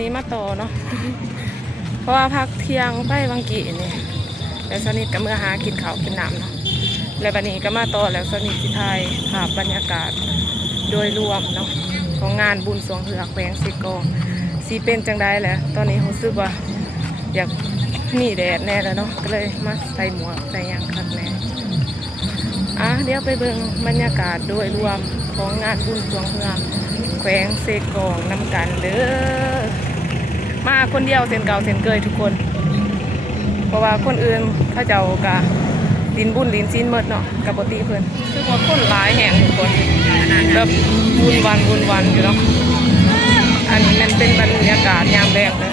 นี้มาต่อเนาะ เพราะว่าพักเที่ยงไปบางกีนี่แล้วสนิทก็เมื่อหากินข้าวกินน้ำเนาะแล้ววันนี้ก็มาต่อแล้วสนิทที่ไทยภาพบรรยากาศโดยรวมเนาะของงานบุญสวงเหือแขวงสิกองสีเป็นจังได้แหละตอนนี้รู้สึกว่าอยากหนีแดดแน่แล้วเนาะก็เลยมาใส่หมวกใส่ยางคัดแน่เดี๋ยวไปเบิ่งบรรยากาศโดยรวมของงานบุญสวงเหือแขวงเซกองนำกันเด้อมาคนเดียวเส้นเก่าเส้นเกยทุกคนเพราะว่าคนอื่นเขาเจ้ากะลินบุญลินซีนเมดเนาะกับปกติเพื่อนซึ่งว่าคนหลายแห่งทุกคนแบบวุ่นวันอยู่เนาะอันนี้มันเป็นบรรยากาศยามแรกเลย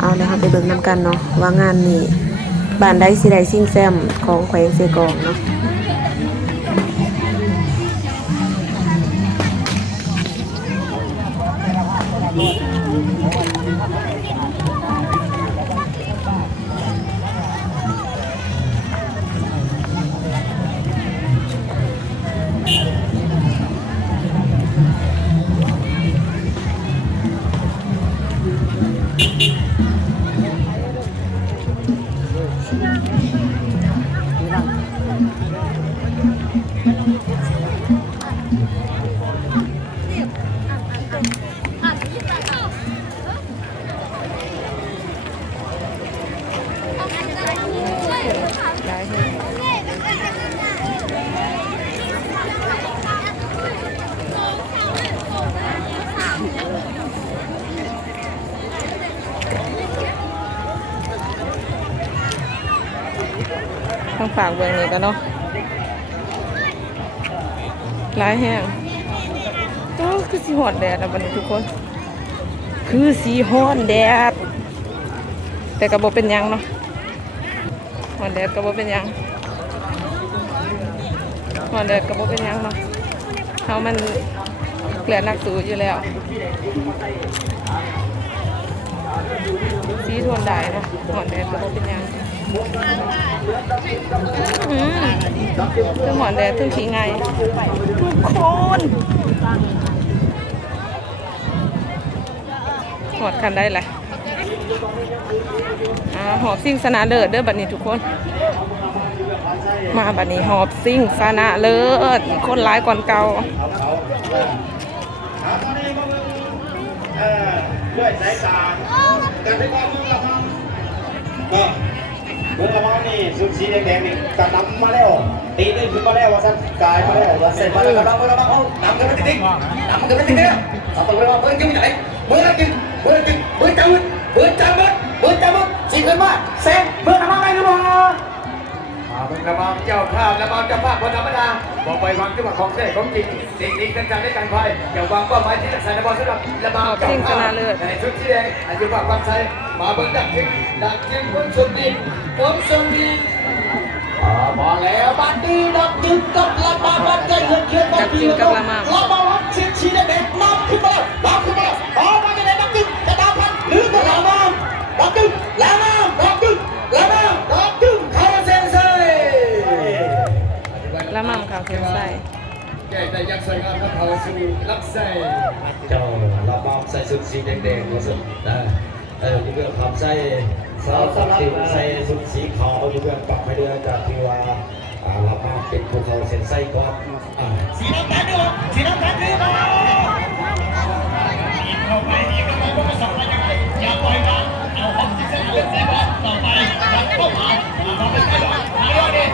เอาเลยค่ะไปเบิ่งนำกันเนาะว่างานนี้บ้านได้สิได้ซิ่งแซมของแขวงเซกองเนาะต้องฝากเบอร์นี้กันเนาะหลายแห้งก็คือสีหอนแดดนะวันนี้ทุกคนคือสีหอนแดดแต่กระบอกเป็นยังเนาะหอนแดดกระบอกเป็นยังหอนแดดกระบอกเป็นยังเนาะเขามันเกลือนักสู้อยู่แล้วสีทนได้เนาะหอนแดดกระบอกเป็นยังคือหมอนแดดถึงขี้ไงทุกคนหอดกันได้แหละหอบซิ่งสนาเลิศเด้อบัดนี้ทุกคนมาบัดนี้หอบซิ่งสนาเลิศคนร้ายก่อนเก่าด้วยสายตาแต่ที่ว่ามือละมั้งก็มือละมั้งนี่สุดสีแดงๆนี่กระนำมาแล้วตีได้ขึ้นมาแล้วว่าสักกายมาแล้วว่าเสร็จมาแล้วกระนำมือละมั้งเขานำกันไปติ๊กนำกันไปติ๊กเนี่ยเอาตัวเราเพิ่งจิ้มไหนมือละจิ้มมือละจิ้มมือจับมือจับมือจับมือสีขึ้นมาเซ็นมือละมั้งไงหรือเปล่าเป็นระบำเจ้าภาพระบำเจ้าภาพคนธรรมดาบอกไปวางจังหวะของเส้ของจริงสิ่งกันจังได้การไฟอย่าวางเป้าหมายที่จะใส่ในบอลสำหรับระบำเจ้าภาพในชุดสีแดงอายุฝากความใส่มาเบิ้งดักจึงบนชมดินมาแล้วบัดนี้ดักจึงกับระบำบัดใจเขียวกับพี่ระบำวัดชิ้นชีแดงน้ำขึ้นมาต่อมาจะได้ดักจึงจะตามพันหรือจะระบำดักจึงแล้วน้ำดักจึงแล้วน้ำดักจึงละมั่งข่าวเขียนใส่แก่แต่ยังสวยงามครับเขาสู่รักใส่เจ้าละบำใส่สุดสีแดงๆรู้สึกนะมีเรื่องทำใส่สาวสักสิวใส่สุดสีขาวมีเรื่องปรับให้เดือจากที่ว่าละบำเป็นภูเขาเส้นไส้ก้อนสีน้ำตาลด้วยสีน้ำตาลด้วยมาอีกเข้าไปอีกเข้าไปว่าสับอะไรยังไงอย่าปล่อยกันเอาหอมสีเส้นเลือดใส่บอลต่อไปรับเข้ามาเอาไปกันนายกเด็ก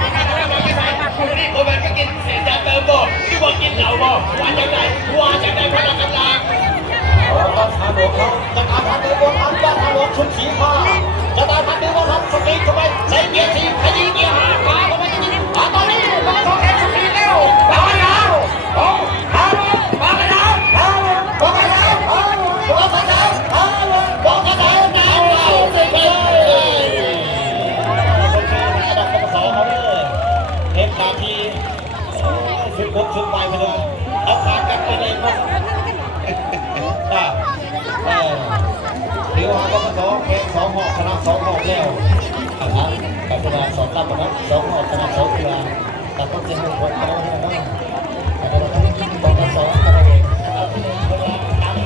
คนนี้คนแบบก็กินเสียจะเติมบ่ที่ว่ากินเหล้าบ่ว่าจังไดพลังกำลังต้องทำหลวงเขาจะทำพันเดือนวันพันจะทำหลวงชุดสีฟ้าจะทำพันเดือนวันพันสกีเข้าไปใส่เกียร์สีขยี้เกียร์ห้าขาเข้าไปยิงตอนนี้มาสองแขนสกีเร็วปากยาวปากยาวปากยาวปากยาวปากยาวปากยาวสิไปเห็นนาทีชุดไปเลยเอาขาดกันไปเลย เดี๋ยวเขาก็มาซ้อมแข่ง2 หอบชนะ2 หอบแล้วนะครับกับเวลา2 ลำนะครับ2 หอบชนะ2 เวลาแต่ต้องเสียงหัวโตนะครับแต่เราต้องมาซ้อมกันเองนะครับเวลาตาม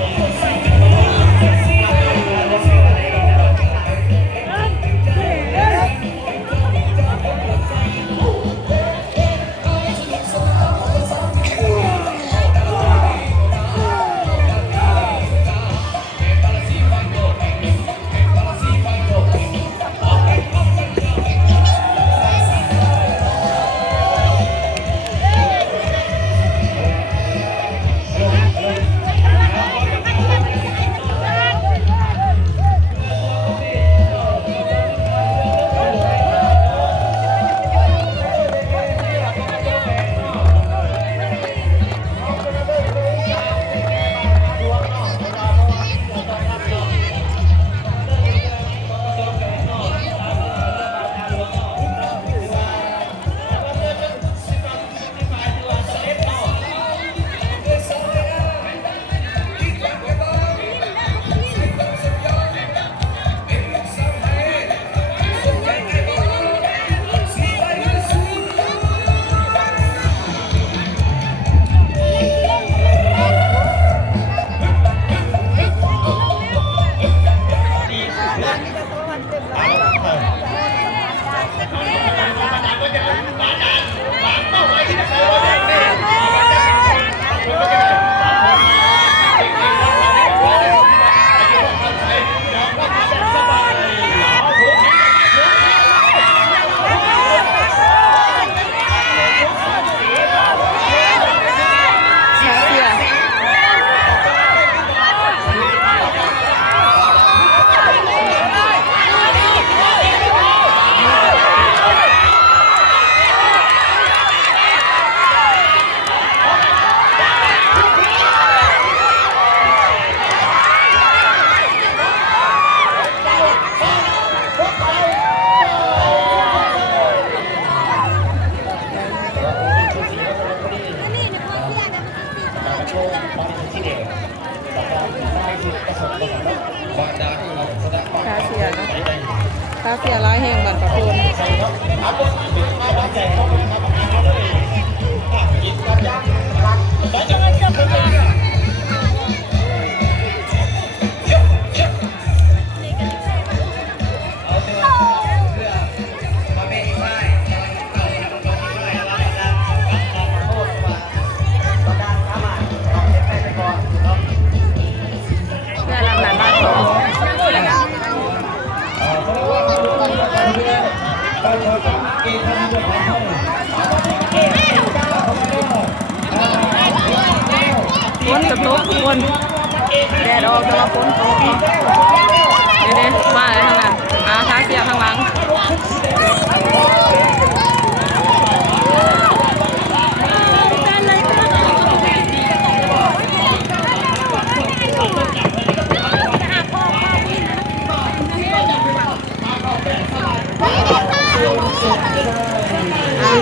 คาเซียเนาะคาเซียร้ายแห่งบัตรประโคนฝนกับตกทุกคนแดดออกแต่ว่าฝนตกเนาะเด็ดมาเลยทางนั้นคาเซียข้างหลัง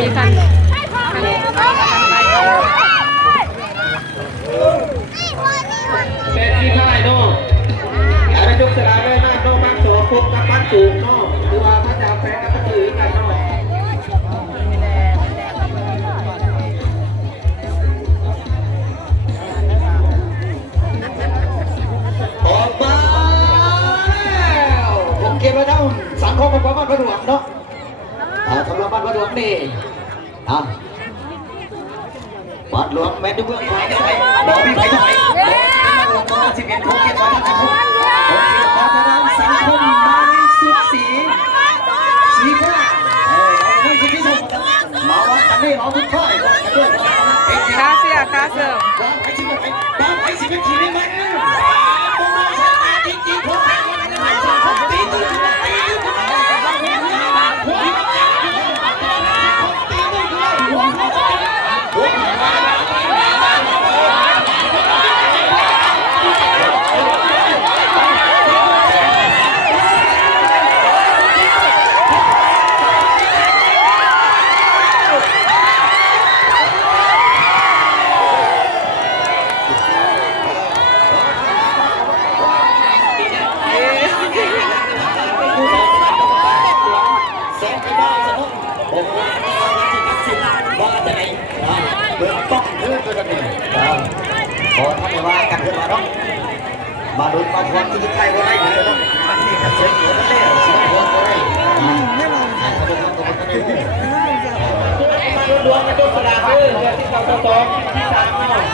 มีคันเป็นที่เท่าไหร่โน่อาจจะยกสลากได้มากโน่บ้าง2 พบกับบ้านสูงโน่หรือว่าพระเจ้าแฟนกับพระตื่นกันโน่ออกมาแล้วผมเก็บไว้ทั้งสังคมกับบ้านพระหลวงเนาะสำหรับบ้านพระหลวงนี่วัดหลวงแม่ทุกเมืองขอให้บอกพี่ไปหน่อย11 ของเขตวัฒนธรรมสังคมมาสุดสีผ้านี่คือที่สุดมาวัดกันนี่เราทุกท่านคาเซียคาเซียไอ้ที่มันไอ้สิเป็นทีนี้มันต้องมาใช้ตาจริงๆพวกเราตีตัว ที่บ้านสนุกผมว่าจิตสิว่าจะไหนเบื้องต้นคือตัวนี้พอทำไมว่ากันขึ้นมาเนาะมาดูมาทวนที่ไทยว่าได้เลยเนาะนี่ขัดเสียงหัวนั่นแหละเสียงหัวเลยมาดูตัวกันเลยมาดูดวงกันตัวสลากเลยเรื่องที่เราต้องที่ตามเนาะ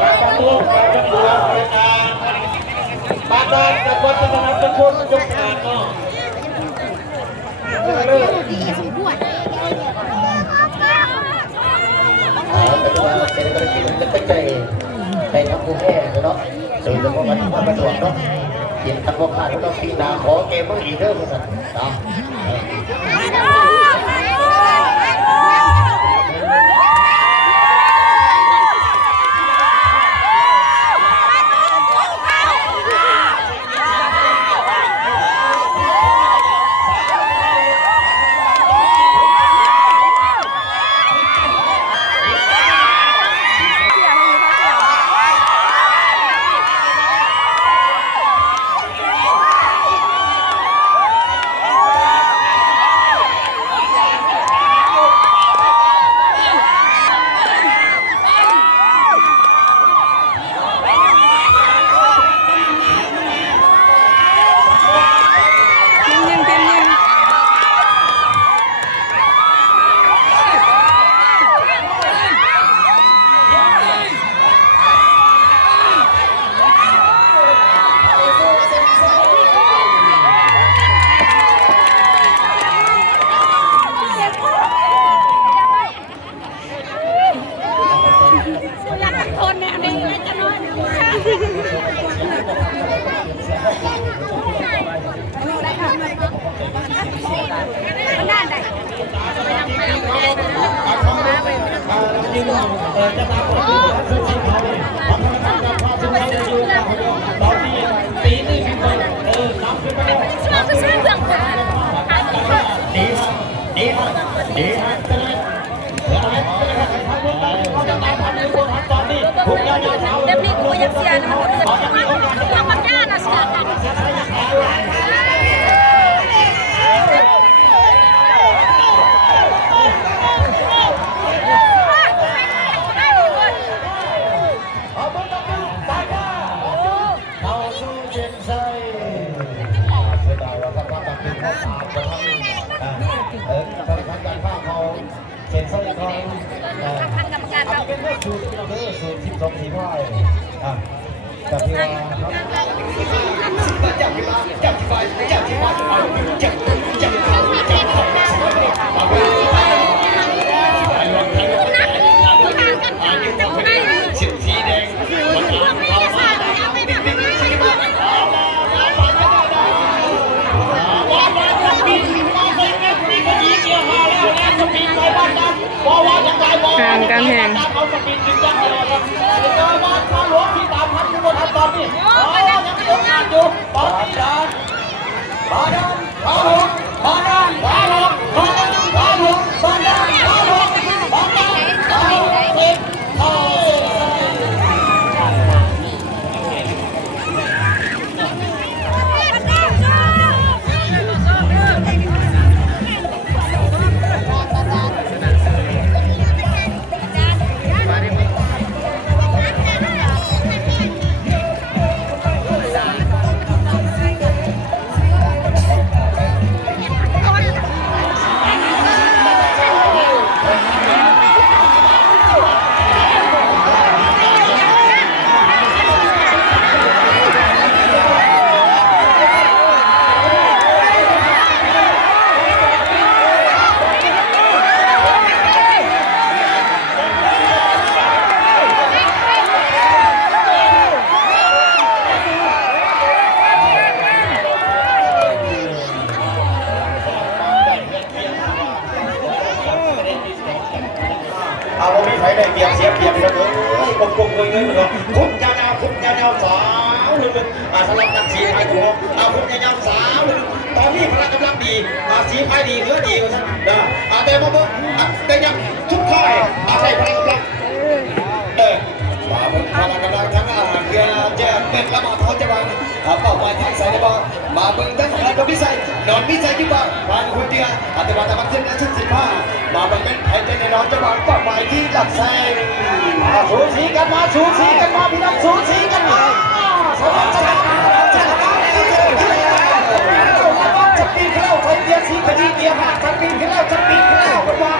มาประตูมาประตูรายการบ้านบ้านตะวันตะวันตะคนยกงานเนาะดีสมบูรณ์เป็นว่าเป็นกระดิ่งเป็นใจในทั้งผู้แก่เนาะส่วนพวกมันว่าประจวบเนาะยินทั้งพวกข้าทุกปีนาขอเกมมึงอีกเด้อมึงสัตว์เนาะจะมาบอกว่าซื้อที่เขาเพราะทางการความสมัยจะอยู่กับตอนนี้ปีนี้ขึ้นไปน้ำขึ้นไปแล้วดีมากดีมากดีมากจะได้ตอนนี้ผมยาวๆ เดี๋ยวนี้กูยังเสียนะมันเดือดทำมันยากนะเสียกันเป็นสร้อยคอเป็นเรื่องสูตรสูตร12สีพ่ายกับพี่ว่าจับพี่ว่าจับพี่ว่าจับพี่ว่าจับสีแดงมันเข้ามาห่างกันแห่งเอาวันนี้ใครได้เปรียบเสียเปรียบไปแล้วกลมๆเงยๆเลยคุ้มยาวๆคุ้มยาวๆสาวหนึ่งสำหรับนักสีไทยของเราคุ้มยาวๆสาวหนึ่งตอนนี้พลังกำลังดีสีไทยดีเหลือดีท่านแต่มาเมื่อแต่ยังทุกค่ายใส่พลังกำลังพลังกำลังทั้งอาหารเกลือแจกเป็นละมาเขาจะวางเป้าหมายทางสายบอลมาเบิ่งทั้งระด พิสัยนอนพิสัยที่บ้านบ้านคนเดียวแต่ว่าแต่บางทีนั้นชุด15มาเป็นไอ้เจนนอนจะวางเป้าหมายที่หลักแสนสูสีกันมาสูสีกันมาพี่น้องสูสีกันมาจะปีนขึ้นแล้วคนเดียวสีคดีเดียวจะปีนขึ้นแล้วจะปีนขึ้นแล้วมันว่า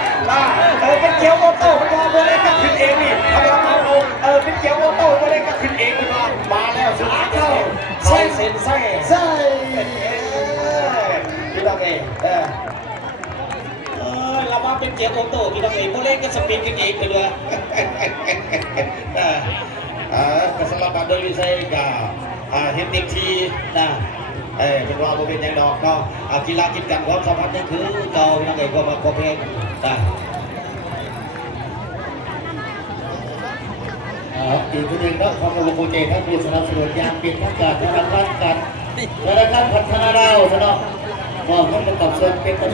เป็นเกียวโอโต้มันว่าโมเลก็ขึ้นเองนี่เป็นเกียวโอโต้โมเลก็ขึ้นเองมาแล้วสุดท้ายใช่เส้นใช่พี่น้องเองเรามาเป็นเกียวโอโต้พี่น้องเองโมเลก็สปีนกันเองเลยก็สำหรับการโดยวิสัยกับเห็นเต็มทีนะเป็นว่าเป็นยังดอกก็กีฬากิจกรรมความสัมพันธ์นั่นคือเราพี่น้องเองก็มาโคเพนนะอีกทีหนึ่งก็ความรู้โปรเจกต์ทั้งผู้สนับสนุนยามเป็นทั้งการทั้งรับการและการพัฒนาเราสนองก็ต้องประกอบส่วนเป็นต้น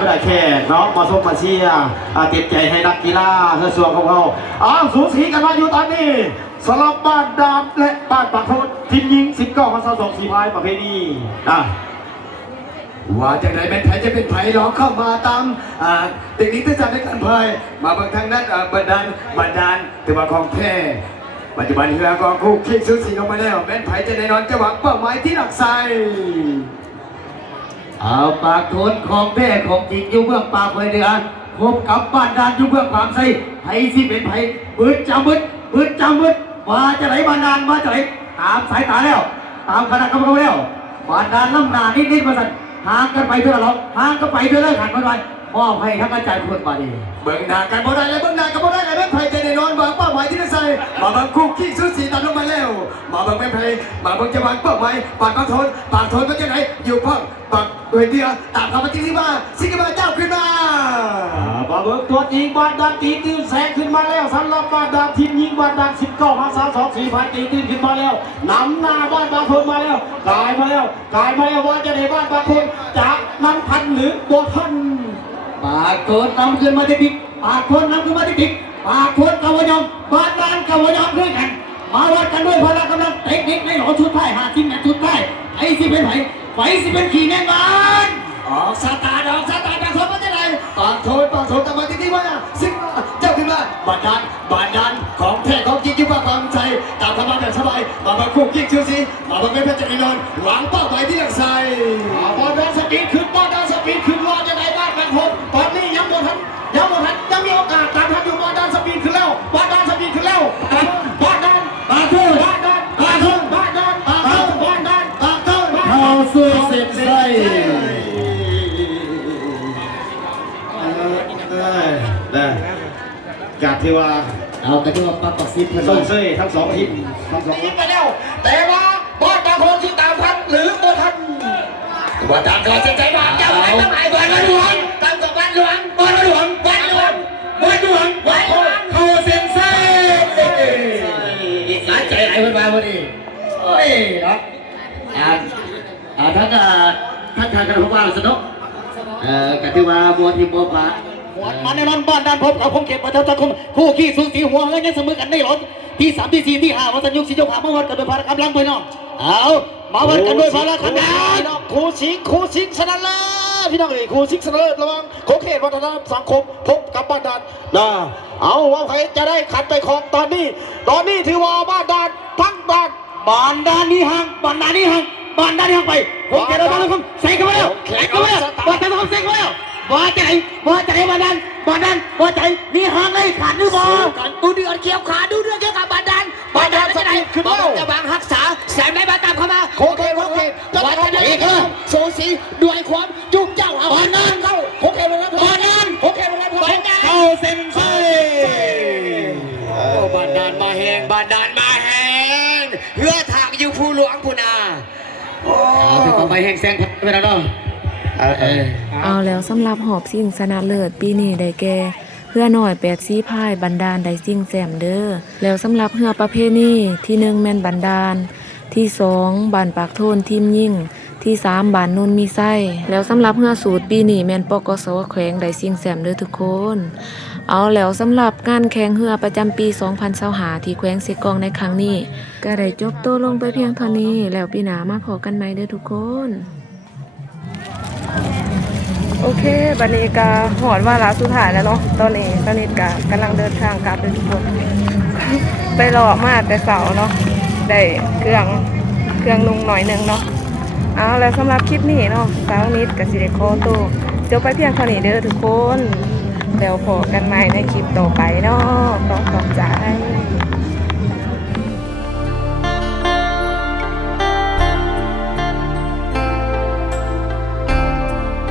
ไม่ได้แค่เนาะมาส่งมาเชียร์เต็มใจให้นักกีฬาเพื่อส่วนของเขาสูสีกันมาอยู่ตอนนี้สลับบ้านดามและบ้านปากโทษทีมยิง19มา2 4พายประเภทนี้ว่าจากไหนเป็นไผ่จะเป็นไผ่ร้องเข้ามาตามเทคนิคที่จะในการพายมาบางทางนั้นบันดาลแต่ว่าของแท้ปัจจุบันเฮือก็คู่คิดสูสีลงมาแล้วเป็นไผ่จะแน่นอนจะหวังเป้าหมายที่หลักไซเอาปากโทนของแท้ของจริงอยู่เบื้องปากเลยเดือนพบกับบ้านดานอยู่เบื้องปากใส่ไผ่สิเป็นไผ่ปืนจำมืดว่าจะไหลบ้านดานมาจะไหลตามสายตาแล้วตามคณะกรรมการแล้วบ้านดานล้ำหนานิดมาสั่นห่างกันไปเท่าไหร่ห่างกันไปเท่าไหร่หันไปมอบให้ทั้งอาจารย์คนมาดีเบิ่งหน้ากันบ่ได้เลยเบิ่งหน้ากันบ่ได้เลยแม่ไผ่จะได้นอนวางเป้าหมายที่ได้ใส่มาบังคุกขี้สุดสีตัดลงมาแล้วมาบังแม่ไผ่มาบังจะวางเป้าหมายปากโทนก็จะไหนอยู่พังปากด้วยเดียวตามคำว่าที่มาสิกมาเจ้าขึ้นมามาเบิ่งตัวจริงบ้านดันตีตื่นแสงขึ้นมาแล้วสำหรับบ้านดันทีมยิงบ้านดัน19มา2 4พายตีตื่นขึ้นมาแล้วนำหน้าบ้านปากโทนมาแล้วกายมาแล้วว่าจะได้บ้านปากโทนจากนั้นทันหรือบ่ทันปากโทนนำขึ้นมาติดปากโทนนำขึ้นมาติดปากโทนกับวายอมบ้านดันกับวายอมด้วยกันมาวัดกันด้วยพละกำลังเทคนิคในหล่อชุดไทย50 แมตช์ชุดไทยไอ้สิเป็นไฟสิเป็นขี่แน่นอนออกสตาร์ทจากโทนมาจะไหนปากโทนกลับมาที่ว่าซึ่งเจ้าขึ้นมาบ้านดันของแท้ของจริงอยู่ว่าความใจตามคำว่าแบบสบายมาบังคุกยิ่งชื่อสิมาบังเป็นพระเจ้าแน่นอนหวังเป้าหมายที่หลักใส่บอลดันสปีดขึ้นรอจะไหนบ้านกันผมตอนนี้ยังหมดทันยังมีโอกาสตามทันอยู่บอลดันสปีดขึ้นแล้วบ้านดันปากโทนเข้าสู่เส้นชัยจากที่ว่าปักปักซิปส่งเซ่ทั้ง2 ทีมยิงไปแล้วแต่ว่าบอลบางคนที่ตามทันหรือบ่ทันว่าตามเขาใจบ้านเจ้าไหนต้องไหนบอลหลวงตามกับบ้านหลวงเข้าเส้นชัยสายใจไหลเพิ่นมาพอดีโอ้ยเนาะท่านการของบ้านสนุกกันที่ว่าบัวทีมบัวฟ้ามาในร้อนบ้านด้านพบกับคงเก็บประทับใจคมคู่ขี้สูสีหัวเงี้ยเสมอกันได้หรอที่3 ที่ 4 ที่ 5วัสัญญุกสีเจ้าขามาวัดกันด้วยพละกำลังไปน้องเอามาวัดกันด้วยพละกำลังคู่ชิงชนะเลยพี่น้องคู่ชิงชนะเลยระวังโคเขตวัฒนธรรมสังคมพบกับบ้านด้านเอาว่าใครจะได้ขัดไปของตอนนี้ถือว่าบ้านด้านทั้งบ้านนี้ห่างบ้านด้านนี้ห่างไปผมเก็บเราบ้านคมใส่เข้าไปแล้วบ้านด้านคมใส่เข้าไปแล้ว บ่ใจวันนั้นบ่ใจมีหางเลยขาดหรือบ่ดูเดือดเกี่ยวขาดูเดือดเกี่ยวกับบาดาลจะได้บ่จะวางรักษาแสงได้มาตามเข้ามาโอเควันจะได้โซสีด้วยความจุกเจ้าบาดาลเข้าโอเควันนั้นเข้าเส้นชัยบาดาลมาแหงเพื่อทางอยู่ผู้หลวงผู้นาโอ้ต่อไปแหงแซงไปแล้วเนาะเอาแล้วสำหรับหอบสิ่งชนะเลิศปีนี้ได้แก่เรือหน่อย8สีพายบันดาลได้สิ่งแซมเด้อแล้วสำหรับเรือประเพณีที่1แม่นบันดาลที่2บ้านปากโทนทีมยิ่งที่3บ้านนุ่นมีไส้แล้วสำหรับเรือสูตรปีนี้แม่นปกสแขวงได้สิ่งแซมเด้อทุกคนเอาแล้วสำหรับงานแข่งเรือประจำปี2025ที่แขวงเสกองในครั้งนี้ก็ได้จบตัวลงไปเพียงเท่านี้แล้วปีหน้ามาพบกันใหม่เด้อทุกคนโอเคบัดนี้ก็หอดว่าละสุดท้ายแล้วเนาะตอนนี้สนิทก็กำลังเดินทางกลับเลยทุกคน ไปรอมาแต่เสาเนาะได้เครื่องนุ่งหน่อยนึงเนาะเอาแล้วสำหรับคลิปนี้เนาะสาวนิดกับสิเดโคโตจบไปเพียงเท่านี้เด้อทุกคนแล้วพบกันใหม่ในคลิปต่อไปเนาะ